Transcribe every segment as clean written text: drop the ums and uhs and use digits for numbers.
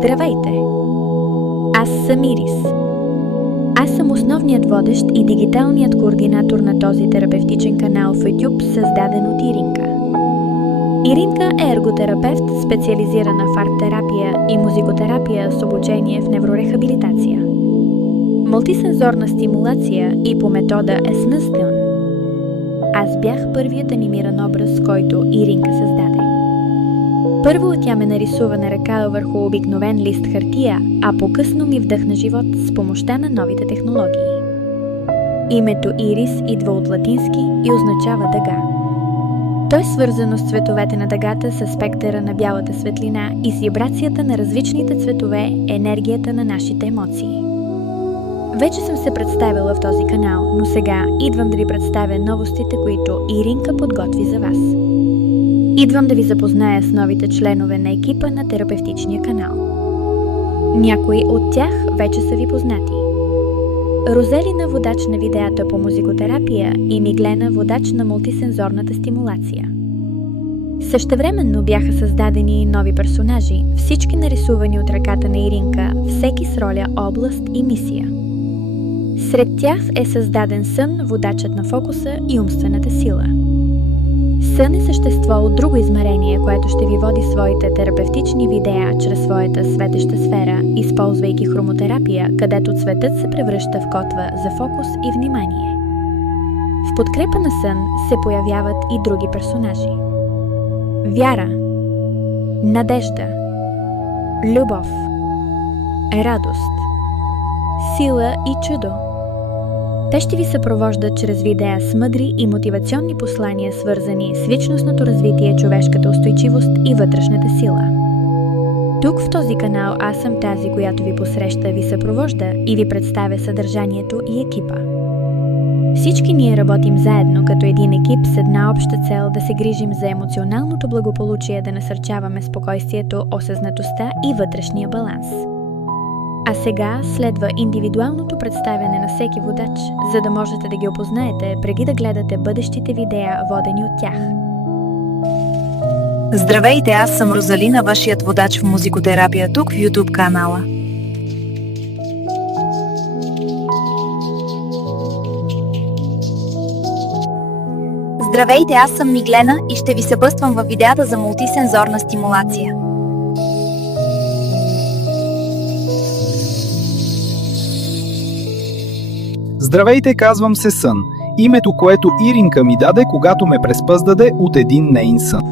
Здравейте! Аз съм Ирис. Аз съм основният водещ и дигиталният координатор на този терапевтичен канал в YouTube, създаден от Иринка. Иринка е ерготерапевт, специализирана в арт-терапия и музикотерапия с обучение в неврорехабилитация, мултисензорна стимулация и по метода Esnøstøn. Аз бях първият анимиран образ, който Иринка създаде. Първо тя ме нарисува на ръка върху обикновен лист хартия, а по-късно ми вдъхна живот с помощта на новите технологии. Името Ирис идва от латински и означава дъга. То е свързано с цветовете на дъгата, с спектъра на бялата светлина и с вибрацията на различните цветове, енергията на нашите емоции. Вече съм се представила в този канал, но сега идвам да ви представя новостите, които Иринка подготви за вас. Идвам да ви запозная с новите членове на екипа на терапевтичния канал. Някои от тях вече са ви познати. Розелина, водач на видеята по музикотерапия, и Миглена, водач на мултисензорната стимулация. Същевременно бяха създадени нови персонажи, всички нарисувани от ръката на Иринка, всеки с роля, област и мисия. Сред тях е създаден Сън, водачът на фокуса и умствената сила. Сън е същество от друго измерение, което ще ви води своите терапевтични видеа чрез своята светеща сфера, използвайки хромотерапия, където цветът се превръща в котва за фокус и внимание. В подкрепа на Сън се появяват и други персонажи. Вяра, надежда, любов, радост, сила и чудо. Те ще ви съпровождат чрез видеа с мъдри и мотивационни послания, свързани с личностното развитие, човешката устойчивост и вътрешната сила. Тук в този канал аз съм тази, която ви посреща, ви съпровожда и ви представя съдържанието и екипа. Всички ние работим заедно като един екип с една обща цел да се грижим за емоционалното благополучие, да насърчаваме спокойствието, осъзнатостта и вътрешния баланс. А сега следва индивидуалното представяне на всеки водач, за да можете да ги опознаете преди да гледате бъдещите видеа, водени от тях. Здравейте, аз съм Розалина, вашият водач в музикотерапия тук в YouTube канала. Здравейте, аз съм Миглена и ще ви съпътствам във видеята за мултисензорна стимулация. Здравейте, казвам се Сън, името, което Иринка ми даде, когато ме преспъздаде от един нейн сън.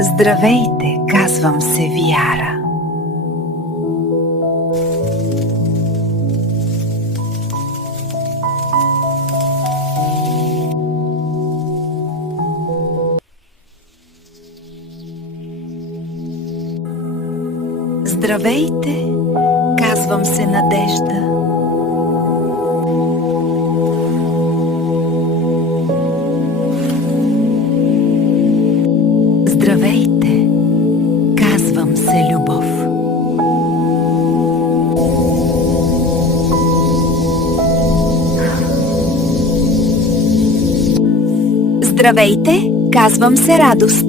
Здравейте, казвам се Вяра. Здравейте, казвам се Надежда. Здравейте, казвам се Любов. Здравейте, казвам се Радост.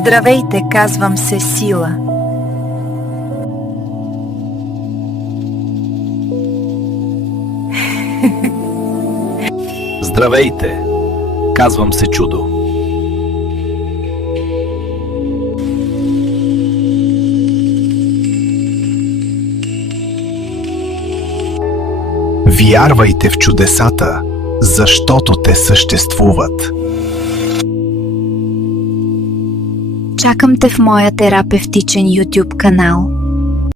Здравейте, казвам се Сила. Здравейте, казвам се Чудо. Вярвайте в чудесата, защото те съществуват. Чакам те в моя терапевтичен YouTube канал.